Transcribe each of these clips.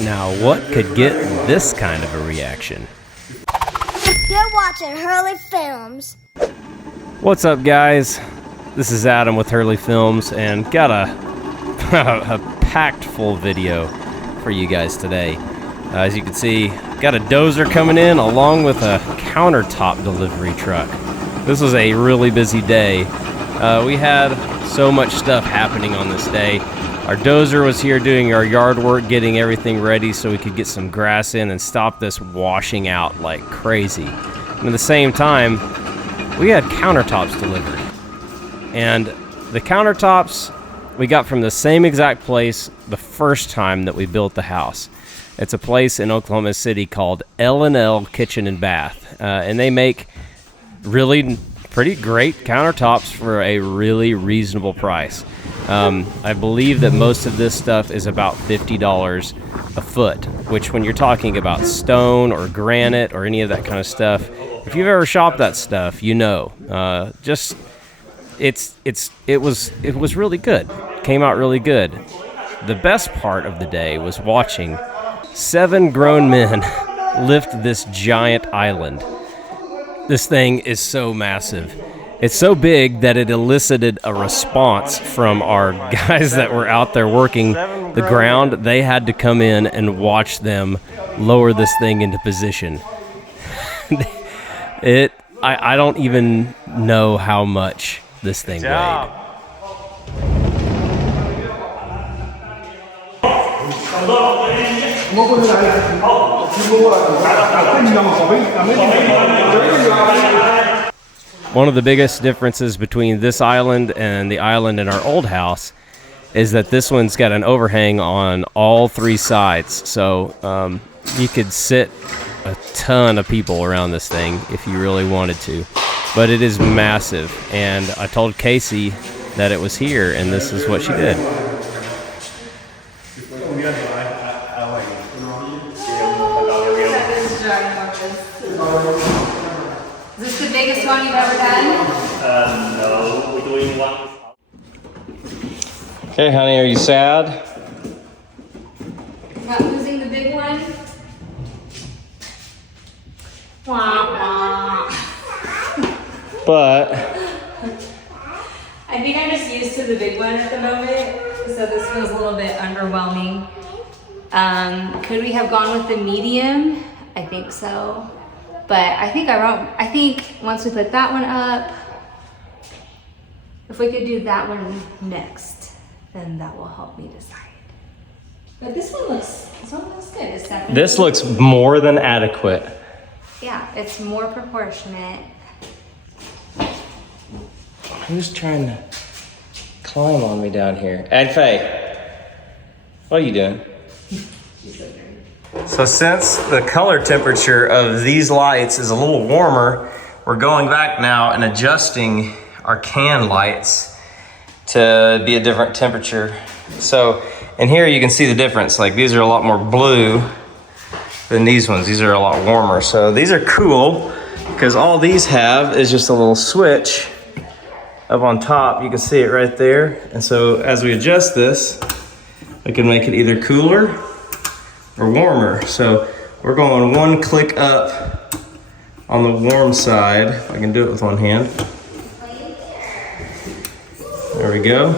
Now, what could get this kind of a reaction? You're watching Hurley Films. What's up, guys? This is Adam with Hurley Films, and got a packed full video for you guys today. As you can see, got a dozer coming in along with a countertop delivery truck. This was a really busy day. We had so much stuff happening on this day. Our dozer was here doing our yard work, getting everything ready so we could get some grass in and stop this washing out like crazy. And at the same time, we had countertops delivered. And the countertops we got from the same exact place the first time that we built the house. It's a place in Oklahoma City called L&L Kitchen and Bath. And they make really pretty great countertops for a really reasonable price. I believe that most of this stuff is about $50 a foot, which when you're talking about stone or granite or any of that kind of stuff, if you've ever shopped that stuff, you know, it was really good. Came out really good. The best part of the day was watching 7 grown men lift this giant island. This thing is so massive. It's so big that it elicited a response from our guys that were out there working the ground. They had to come in and watch them lower this thing into position. I don't even know how much this thing weighed. One of the biggest differences between this island and the island in our old house is that this one's got an overhang on all 3 sides. So you could sit a ton of people around this thing if you really wanted to. But it is massive. And I told Casey that it was here, and this is what she did. Is this the biggest one you've ever done? No, we're doing one. Okay, honey, are you sad? Not losing the big one? Wah, wah. But I think I'm just used to the big one at the moment, so this feels a little bit underwhelming. Could we have gone with the medium? I think so. But I think once we put that one up, if we could do that one next, then that will help me decide. But this one looks good. It's definitely, this looks more than adequate. yeah, it's more proportionate. Who's trying to climb on me down here? And Faye, what are you doing? So since the color temperature of these lights is a little warmer, we're going back now and adjusting our can lights to be a different temperature. So in here you can see the difference. Like these are a lot more blue than these ones. These are a lot warmer. So these are cool because all these have is just a little switch up on top. You can see it right there. And so as we adjust this, we can make it either cooler or warmer. So we're going 1 click up on the warm side. I can do it with one hand. There we go.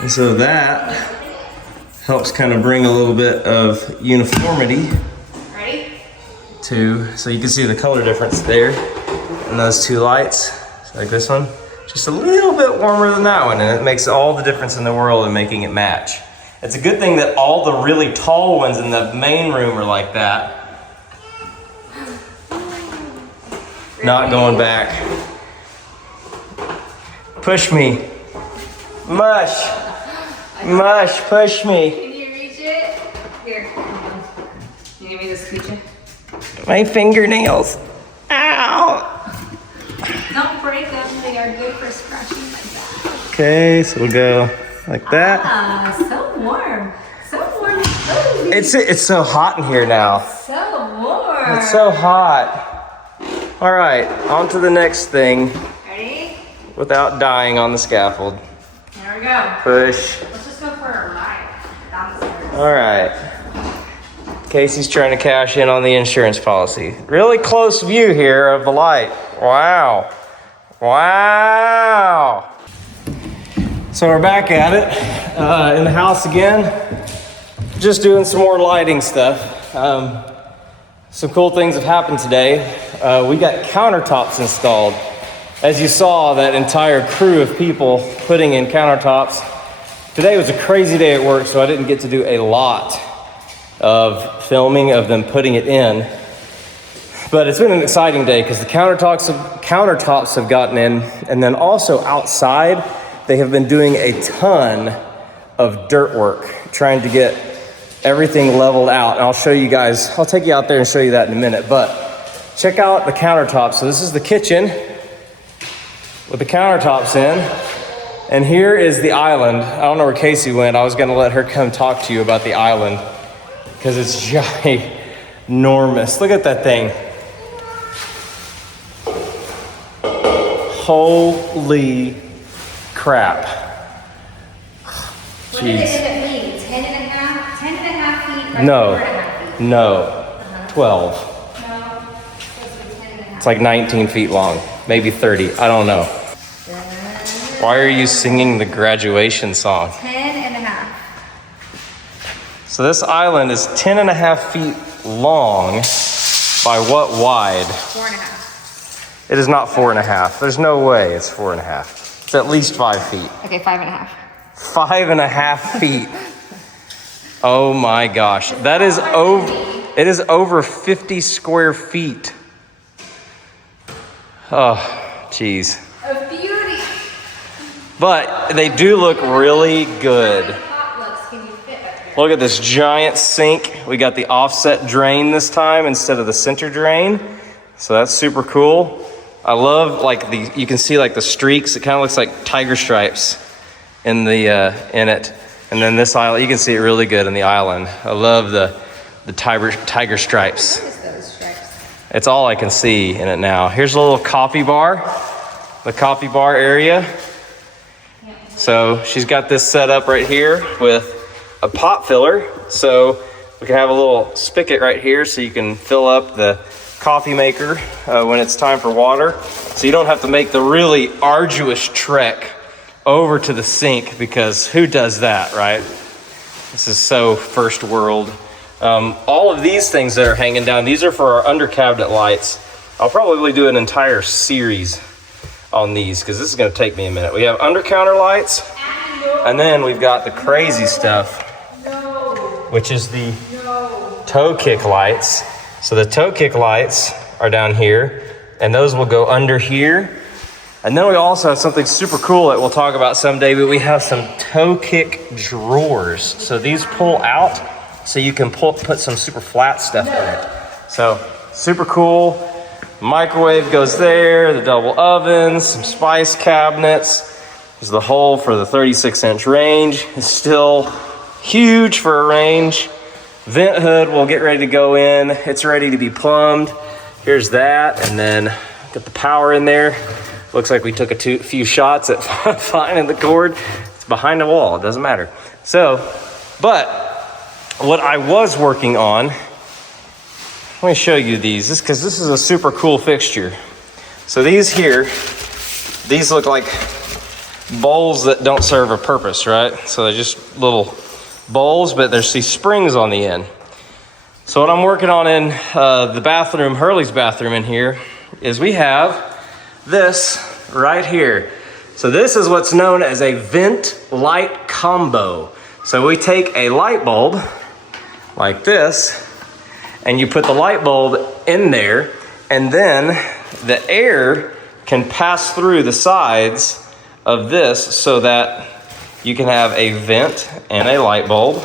And so that helps kind of bring a little bit of uniformity so you can see the color difference there in those 2 lights. So like this one, just a little bit warmer than that one, and it makes all the difference in the world in making it match. It's a good thing that all the really tall ones in the main room are like that. Not going back. Push me. Mush. Mush, push me. Can you reach it? Here, hold on. You need me to squeeze it? My fingernails. Ow. Don't break them. They are good for scratching like that. Okay, so we'll go like that. Ah, so warm. So warm and cozy. It's so hot in here now. So warm. It's so hot. All right, on to the next thing. Ready? Without dying on the scaffold. Here we go. Push. Let's just go for a ride down All right. Casey's trying to cash in on the insurance policy. Really close view here of the light. Wow. Wow. So we're back at it in the house again. Just doing some more lighting stuff. Some cool things have happened today. We got countertops installed. As you saw, that entire crew of people putting in countertops. Today was a crazy day at work, so I didn't get to do a lot of filming of them putting it in. But it's been an exciting day because the countertops have gotten in, and then also outside, they have been doing a ton of dirt work, trying to get everything leveled out. And I'll show you guys, I'll take you out there and show you that in a minute. But check out the countertops. So this is the kitchen with the countertops in. And here is the island. I don't know where Casey went. I was gonna let her come talk to you about the island because it's ginormous. Look at that thing. Holy crap. What did it end up being? 10 and a half feet? Or No, 4.5 feet? no, 12. No, it's supposed to be 10 and a half. It's like 19 feet long, maybe 30, I don't know. Why are you singing the graduation song? 10 and a half. So this island is 10 and a half feet long by what wide? 4.5. It is not 4.5. There's no way it's 4.5. It's at least 5 feet. Okay, 5.5. 5.5 feet. Oh my gosh. That is it is over 50 square feet. Oh, geez. A beauty. But they do look really good. Potlucks can you fit up here? Look at this giant sink. We got the offset drain this time instead of the center drain. So that's super cool. I love you can see like the streaks. It kind of looks like tiger stripes in it. And then this island, you can see it really good in the island. I love the tiger stripes. What is those stripes? It's all I can see in it now. Here's a little coffee bar, the coffee bar area. So she's got this set up right here with a pot filler. So we can have a little spigot right here so you can fill up the coffee maker when it's time for water. So you don't have to make the really arduous trek over to the sink, because who does that, right? This is so first world. All of these things that are hanging down, these are for our under cabinet lights. I'll probably do an entire series on these because this is going to take me a minute. We have under counter lights, and then we've got the crazy stuff, which is the toe kick lights. So the toe kick lights are down here, and those will go under here. And then we also have something super cool that we'll talk about someday, but we have some toe kick drawers. So these pull out so you can put some super flat stuff in it. So super cool. Microwave goes there, the double ovens, some spice cabinets. There's the hole for the 36-inch range. It's still huge for a range. Vent hood will get ready to go in. It's ready to be plumbed. Here's that, and then got the power in there. Looks like we took a few shots at finding the cord. It's behind the wall, it doesn't matter. So, but what I was working on, let me show you these, because this is a super cool fixture. So these here, these look like bowls that don't serve a purpose, right? So they're just little bowls, but there's these springs on the end. So what I'm working on in the bathroom, Hurley's bathroom in here, is we have this right here. So this is what's known as a vent light combo. So we take a light bulb like this, and you put the light bulb in there, and then the air can pass through the sides of this so that you can have a vent and a light bulb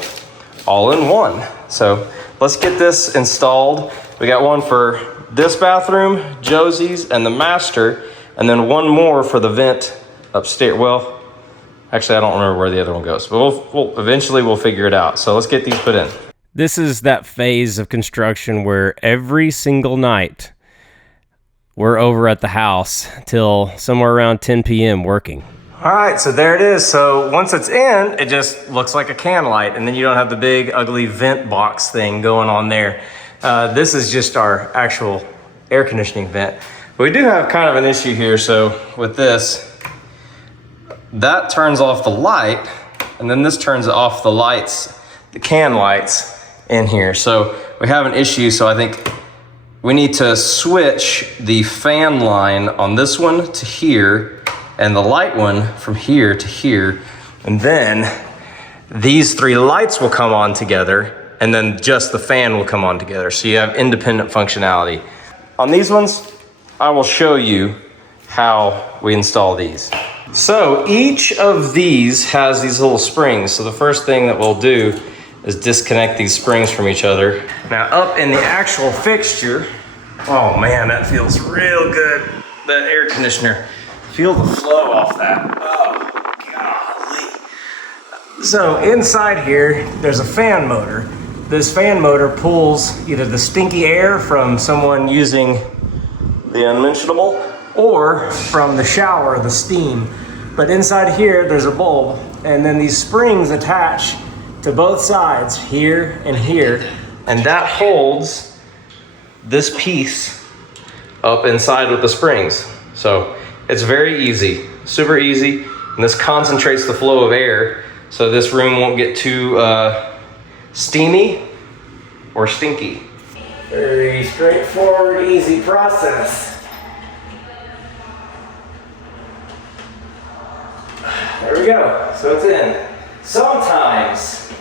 all in one. So let's get this installed. We got one for this bathroom, Josie's, and the master, and then one more for the vent upstairs. Well, actually, I don't remember where the other one goes, but we'll eventually figure it out. So let's get these put in. This is that phase of construction where every single night we're over at the house till somewhere around 10 p.m. working. All right, so there it is. So once it's in, it just looks like a can light, and then you don't have the big ugly vent box thing going on there. This is just our actual air conditioning vent. But we do have kind of an issue here. So with this, that turns off the light, and then this turns off the lights, the can lights in here. So we have an issue. So I think we need to switch the fan line on this one to here, and the light one from here to here. And then these three lights will come on together, and then just the fan will come on together. So you have independent functionality. On these ones, I will show you how we install these. So each of these has these little springs. So the first thing that we'll do is disconnect these springs from each other. Now up in the actual fixture, oh man, that feels real good, that air conditioner. Feel the flow off that. Oh, golly. So inside here, there's a fan motor. This fan motor pulls either the stinky air from someone using the unmentionable or from the shower, the steam. But inside here, there's a bulb, and then these springs attach to both sides, here and here, and that holds this piece up inside with the springs. So it's very easy, super easy, and this concentrates the flow of air so this room won't get too steamy or stinky. Very straightforward, easy process. There we go, so it's in. Sometimes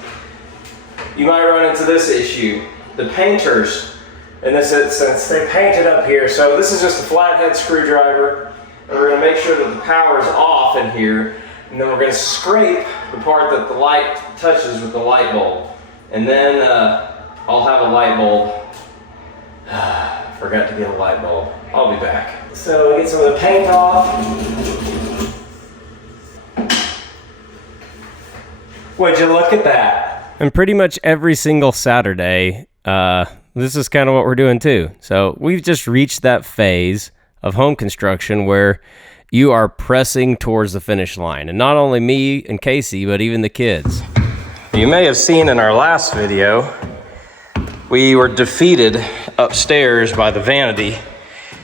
you might run into this issue. The painters, in this instance, they painted up here. So this is just a flathead screwdriver. And we're gonna make sure that the power is off in here. And then we're gonna scrape the part that the light touches with the light bulb. And then I'll have a light bulb. Forgot to get a light bulb. I'll be back. So get some of the paint off. Would you look at that? And pretty much every single Saturday, this is kind of what we're doing too. So we've just reached that phase of home construction where you are pressing towards the finish line. And not only me and Casey, but even the kids. You may have seen in our last video, we were defeated upstairs by the vanity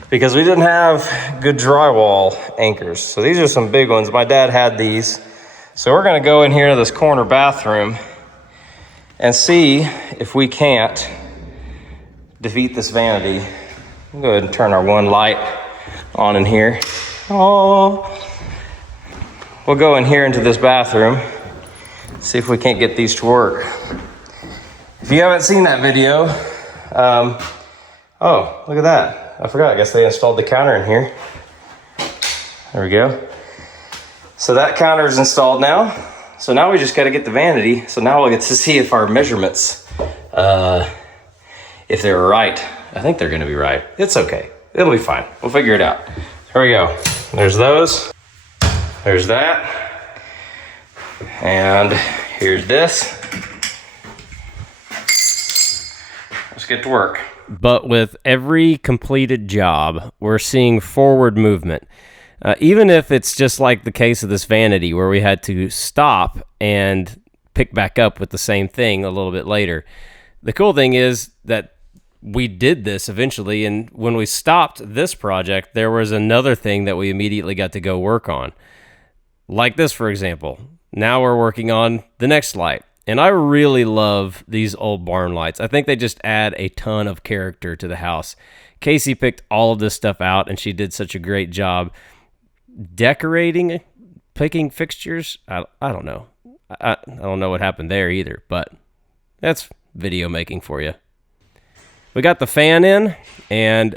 because we didn't have good drywall anchors. So these are some big ones. My dad had these. So we're gonna go in here to this corner bathroom and see if we can't defeat this vanity. We'll go ahead and turn our one light on in here. Oh, we'll go in here into this bathroom, see if we can't get these to work. If you haven't seen that video, oh, look at that. I forgot, I guess they installed the counter in here. There we go. So that counter is installed now. So now we just got to get the vanity. So now we'll get to see if our measurements, if they're right. I think they're going to be right. It's okay. It'll be fine. We'll figure it out. Here we go. There's those. There's that. And here's this. Let's get to work. But with every completed job, we're seeing forward movement. Even if it's just like the case of this vanity where we had to stop and pick back up with the same thing a little bit later. The cool thing is that we did this eventually, and when we stopped this project, there was another thing that we immediately got to go work on. Like this, for example. Now we're working on the next light. And I really love these old barn lights. I think they just add a ton of character to the house. Casey picked all of this stuff out, and she did such a great job decorating, picking fixtures. I don't know. I don't know what happened there either, but that's video making for you. We got the fan in, and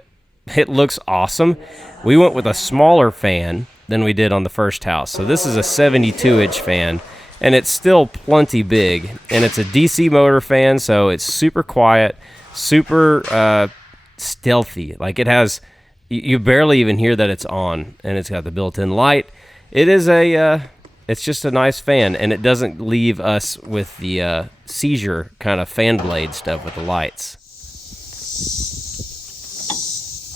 it looks awesome. We went with a smaller fan than we did on the first house. So this is a 72-inch fan, and it's still plenty big. And it's a DC motor fan, so it's super quiet, super stealthy. Like it has, you barely even hear that it's on, and it's got the built-in light. It is it's just a nice fan, and it doesn't leave us with the seizure kind of fan blade stuff with the lights.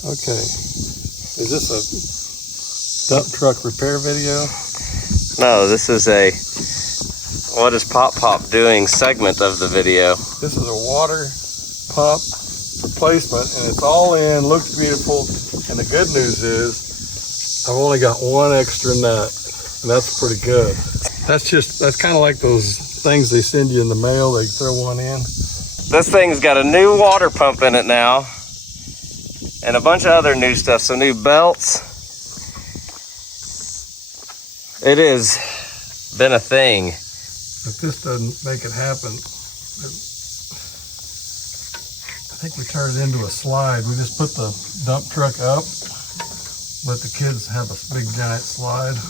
Okay, is this a dump truck repair video? No, this is a what is Pop Pop doing segment of the video. This is a water pump replacement, and it's all in, looks beautiful, and the good news is I've only got one extra nut, and that's pretty good. That's kind of like those things they send you in the mail, they throw one in. This thing's got a new water pump in it now, and a bunch of other new stuff, some new belts. It has been a thing. If this doesn't make it happen, I think we turned it into a slide. We just put the dump truck up, let the kids have a big giant slide.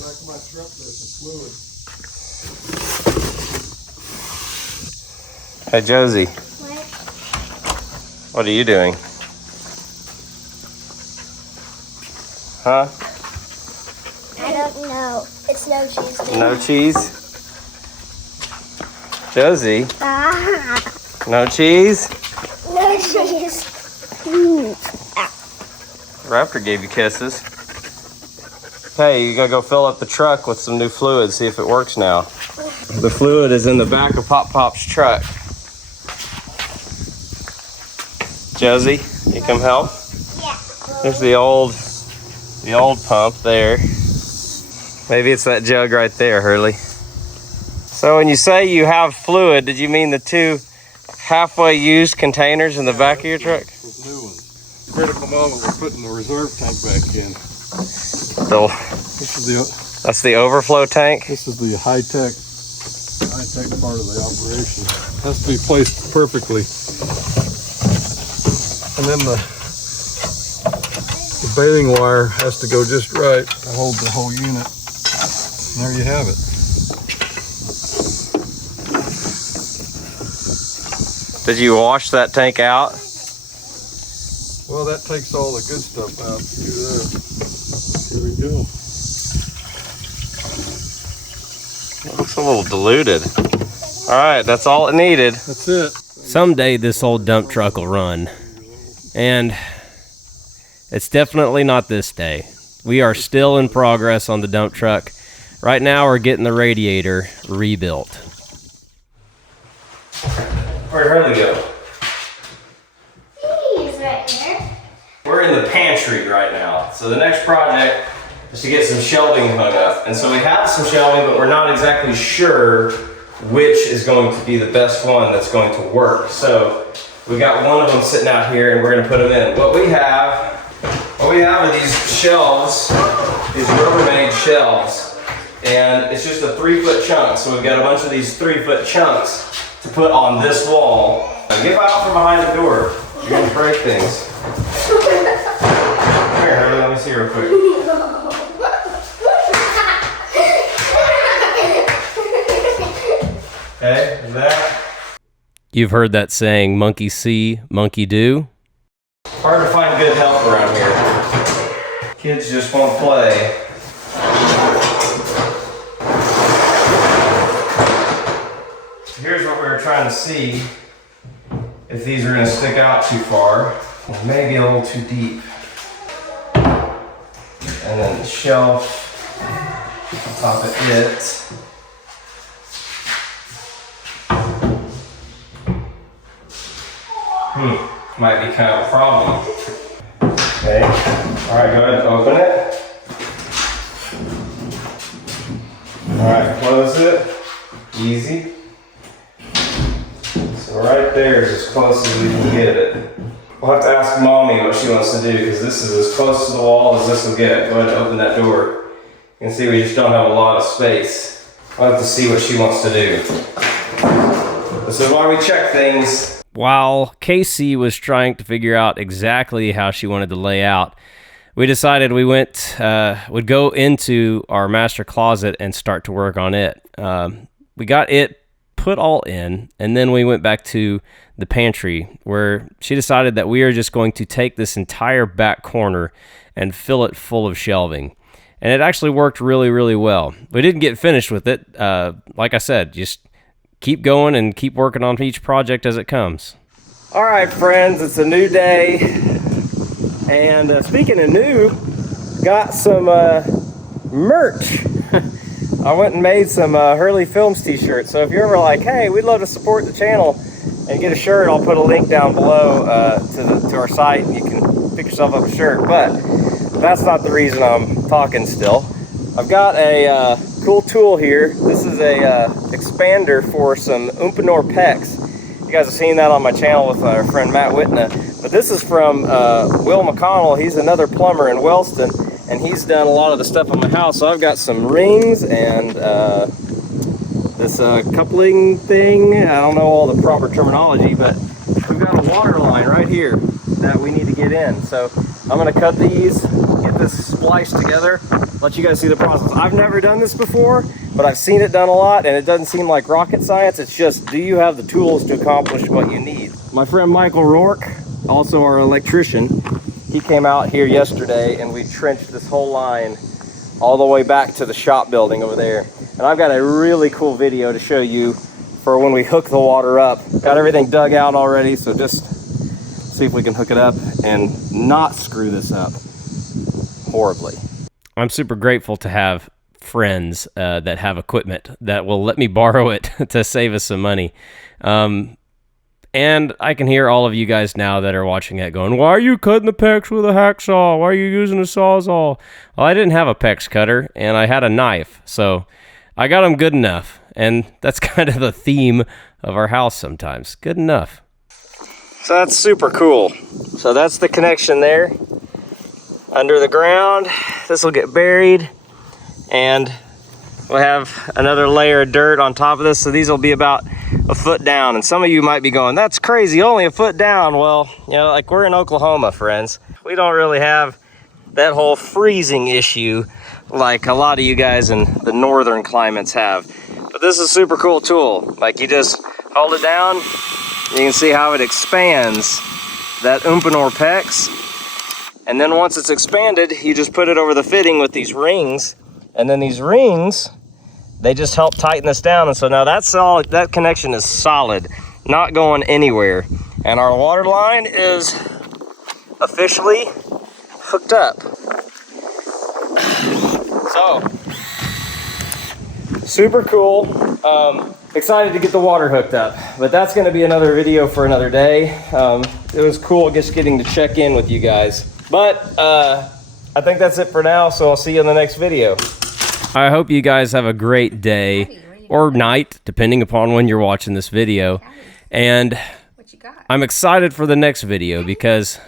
Back of my truck, there's some fluid. Hey Josie, what are you doing? Huh? I don't know. It's no cheese. No cheese? Josie, no cheese? No cheese. Raptor gave you kisses. Hey, you gotta go fill up the truck with some new fluid, see if it works now. The fluid is in the back of Pop Pop's truck. Josie, you come help? Yeah. There's the old pump there. Maybe it's that jug right there, Hurley. So when you say you have fluid, did you mean the two halfway used containers in the back of your truck? Those new ones. Critical moment, we're putting the reserve tank back in. That's the overflow tank? This is the high-tech part of the operation. It has to be placed perfectly. And then the baling wire has to go just right to hold the whole unit. And there you have it. Did you wash that tank out? Well, that takes all the good stuff out. Here we go. It looks a little diluted. All right, that's all it needed. That's it. Someday this old dump truck will run. And it's definitely not this day. We are still in progress on the dump truck. Right now we're getting the radiator rebuilt. Where'd Hurley go? He's right here. We're in the pantry right now. So the next project is to get some shelving hung up. And so we have some shelving, but we're not exactly sure which is going to be the best one that's going to work. So we got one of them sitting out here and we're gonna put them in. What we have are these shelves, these Rubbermaid shelves. And it's just a 3-foot chunk. So we've got a bunch of these 3-foot chunks to put on this wall. Now get out from behind the door. You're gonna break things. Come here, Hurley, let me see real quick. Okay, and that. You've heard that saying, monkey see, monkey do. Hard to find good help around here. Kids just won't play. Here's what we were trying to see, if these are going to stick out too far, or maybe a little too deep. And then the shelf on top of it. Might be kind of a problem. Okay, all right, go ahead and open it. All right, close it, easy. So right there is as close as we can get it. We'll have to ask Mommy what she wants to do because this is as close to the wall as this will get. Go ahead and open that door. You can see we just don't have a lot of space. We'll have to see what she wants to do. This is why we check things. While Casey was trying to figure out exactly how she wanted to lay out, we decided we would go into our master closet and start to work on it. We got it put all in, and then we went back to the pantry where she decided that we are just going to take this entire back corner and fill it full of shelving. And it actually worked really, really well. We didn't get finished with it. Like I said, just keep going and keep working on each project as it comes. All right, friends, it's a new day. And speaking of new, got some merch. I went and made some Hurley Films t-shirts. So if you're ever like, hey, we'd love to support the channel and get a shirt, I'll put a link down below to our site, and you can pick yourself up a shirt. But that's not the reason I'm talking still. I've got a cool tool here. This is a expander for some Umpreneur pecs. You guys have seen that on my channel with our friend Matt Whitna. But this is from Will McConnell. He's another plumber in Wellston, and he's done a lot of the stuff on my house. So I've got some rings and this coupling thing. I don't know all the proper terminology, but we've got a water line right here that we need to get in. So I'm gonna cut these, get this spliced together, let you guys see the process. I've never done this before, but I've seen it done a lot, and it doesn't seem like rocket science. It's just, do you have the tools to accomplish what you need? My friend Michael Rourke, also our electrician, he came out here yesterday and we trenched this whole line all the way back to the shop building over there. And I've got a really cool video to show you for when we hook the water up. Got everything dug out already, so just see if we can hook it up and not screw this up horribly. I'm super grateful to have friends that have equipment that will let me borrow it to save us some money. And I can hear all of you guys now that are watching it going, why are you cutting the pecs with a hacksaw? Why are you using a sawzall? Well, I didn't have a pecs cutter, and I had a knife, so I got them good enough. And that's kind of the theme of our house sometimes. Good enough. So that's super cool. So that's the connection there. Under the ground, this will get buried, and we'll have another layer of dirt on top of this. So these will be about a foot down. And some of you might be going, that's crazy, only a foot down. Well, you know, like, we're in Oklahoma, friends. We don't really have that whole freezing issue like a lot of you guys in the northern climates have. But this is a super cool tool. Like, you just hold it down, you can see how it expands that Umpreneur pecs. And then once it's expanded, you just put it over the fitting with these rings. And then these rings, they just help tighten this down. And so now that's all, that connection is solid, not going anywhere. And our water line is officially hooked up. So, super cool. Excited to get the water hooked up, but that's going to be another video for another day. It was cool just getting to check in with you guys. But I think that's it for now, so I'll see you in the next video. I hope you guys have a great day or night, depending upon when you're watching this video. And I'm excited for the next video because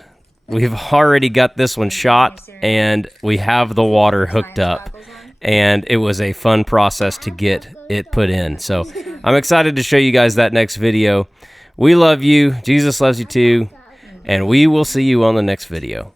we've already got this one shot and we have the water hooked up. And it was a fun process to get it put in. So I'm excited to show you guys that next video. We love you. Jesus loves you too. And we will see you on the next video.